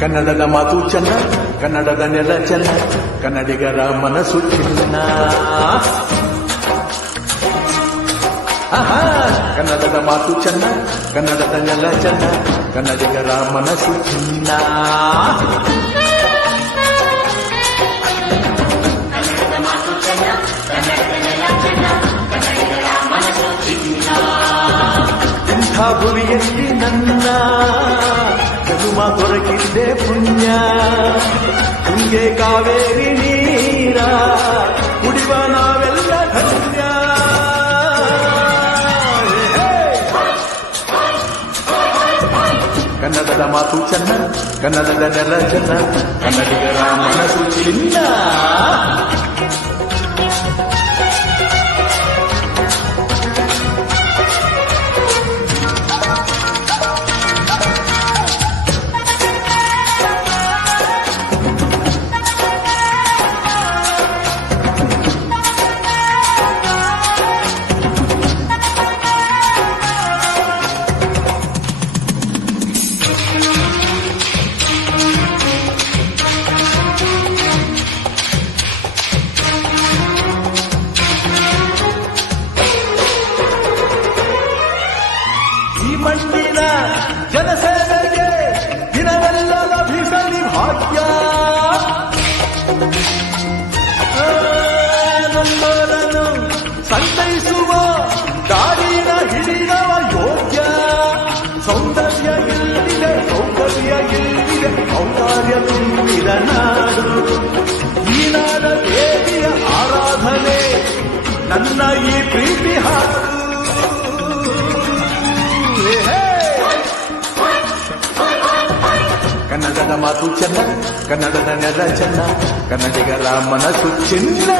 ಕನ್ನಡದ ಮಾತು ಚೆನ್ನ, ಕನ್ನಡದ ನೆಲ ಚೆನ್ನ, ಕನ್ನಡಿಗರ ಮನಸ್ಸು ಚಿನ್ನ. ಕನ್ನಡದ ಮಾತು ಚೆನ್ನ, ಕನ್ನಡದ ನೆಲ ಚೆನ್ನ, ಕನ್ನಡಿಗರ ಮನಸ್ಸು ಚಿನ್ನ. ಇಂಥ ಭುವಿಯಲ್ಲಿ ನನ್ನ ಜನುಮ ದೊರಕಿದ್ದೆ ಪುಣ್ಯ. ತುಂಗೆ ಕಾವೇರಿ ನೀರ ಕುಡಿವ ನಾವೆಲ್ಲ ಧನ್ಯ. ಕನ್ನಡದ ಮಾತು ಚೆನ್ನ, ಕನ್ನಡದ ನೆಲ ಚೆನ್ನ, ಕನ್ನಡಿಗರ ಮನಸ್ಸು ಚಿನ್ನ. ಈ ಮಣ್ಣಿನ ಜನಸೇವೆಗೆ ದಿನವೆಲ್ಲ ಲಭಿಸಲಿ ಭಾಗ್ಯ. ನಮ್ಮರನ್ನು ಸಂತೈಸುವ ದಾರಿನ ಹಿಡಿಯವ ಯೋಗ್ಯ. ಸೌಂದರ್ಯ ಇಲ್ಲಿದೆ, ಸೌಂದರ್ಯ ಇಲ್ಲಿದೆ, ಔದಾರ್ಯ ತುಂಬಿದ ನಾಡು. ಈ ನಾಡ ದೇವಿಯ ಆರಾಧನೆ ನನ್ನ ಈ ಪ್ರೀತಿ ಹಾಡು. ಕನ್ನಡದ ಮಾತು ಚೆನ್ನ, ಕನ್ನಡದ ನೆಲ ಚೆನ್ನ, ಕನ್ನಡಿಗರ ಮನಸ್ಸು ಚಿನ್ನ.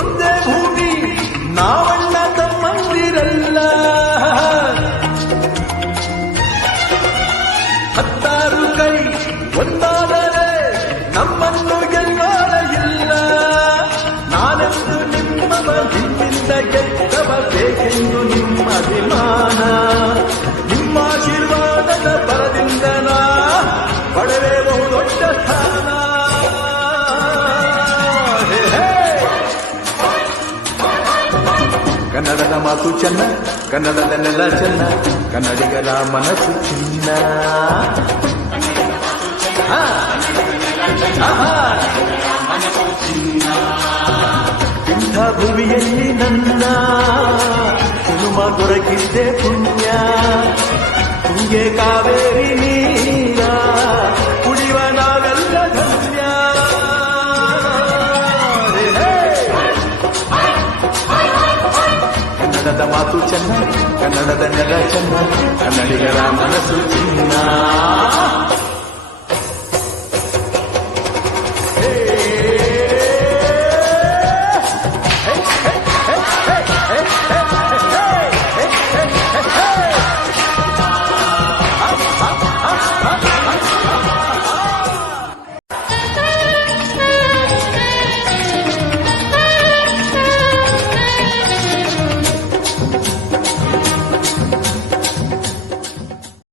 ಒಂದೇ ಭೂಮಿ ನಾವಣ್ಣ ತಮ್ಮಂದಿರಲ್ಲ. 10 ಕೈ ಒಂದಾದರೆ ನಮ್ಮನ್ನು ಗೆಲ್ಲೋಣ ಇಲ್ಲ. ನಾನೆಂದು ನಿಮ್ಮವ, ನಿಮ್ಮಿಂದ ಗೆದ್ದವ, ಬೇಕೆಂದು ನಿಮ್ಮ ಅಭಿಮಾನ. ನಿಮ್ಮ ಆಶೀರ್ವಾದದ ಬರದಿಂದ ನಾ ಪಡೆವೆ ಬಹುದೊಡ್ಡ ಸ್ಥಾನ. ಕನ್ನಡದ ಮಾತು ಚೆನ್ನ, ಕನ್ನಡದ ನೆಲ ಚೆನ್ನ, ಕನ್ನಡಿಗರ ಮನಸ್ಸು ಚಿನ್ನ. ಇಂಥ ಭುವಿಯಲ್ಲಿ ನನ್ನ ಜನುಮ ದೊರಕಿದ್ದೆ ಪುಣ್ಯ. ತುಂಗೆ ಕಾವೇರಿ ನೀರ ಕುಡಿವ ನಾವೆಲ್ಲ ಧನ್ಯ. ಕನ್ನಡದ ಮಾತು ಚೆನ್ನ, ಕನ್ನಡದ ನೆಲ ಚೆನ್ನ, ಕನ್ನಡಿಗರ ಮನಸ್ಸು ಚಿನ್ನ.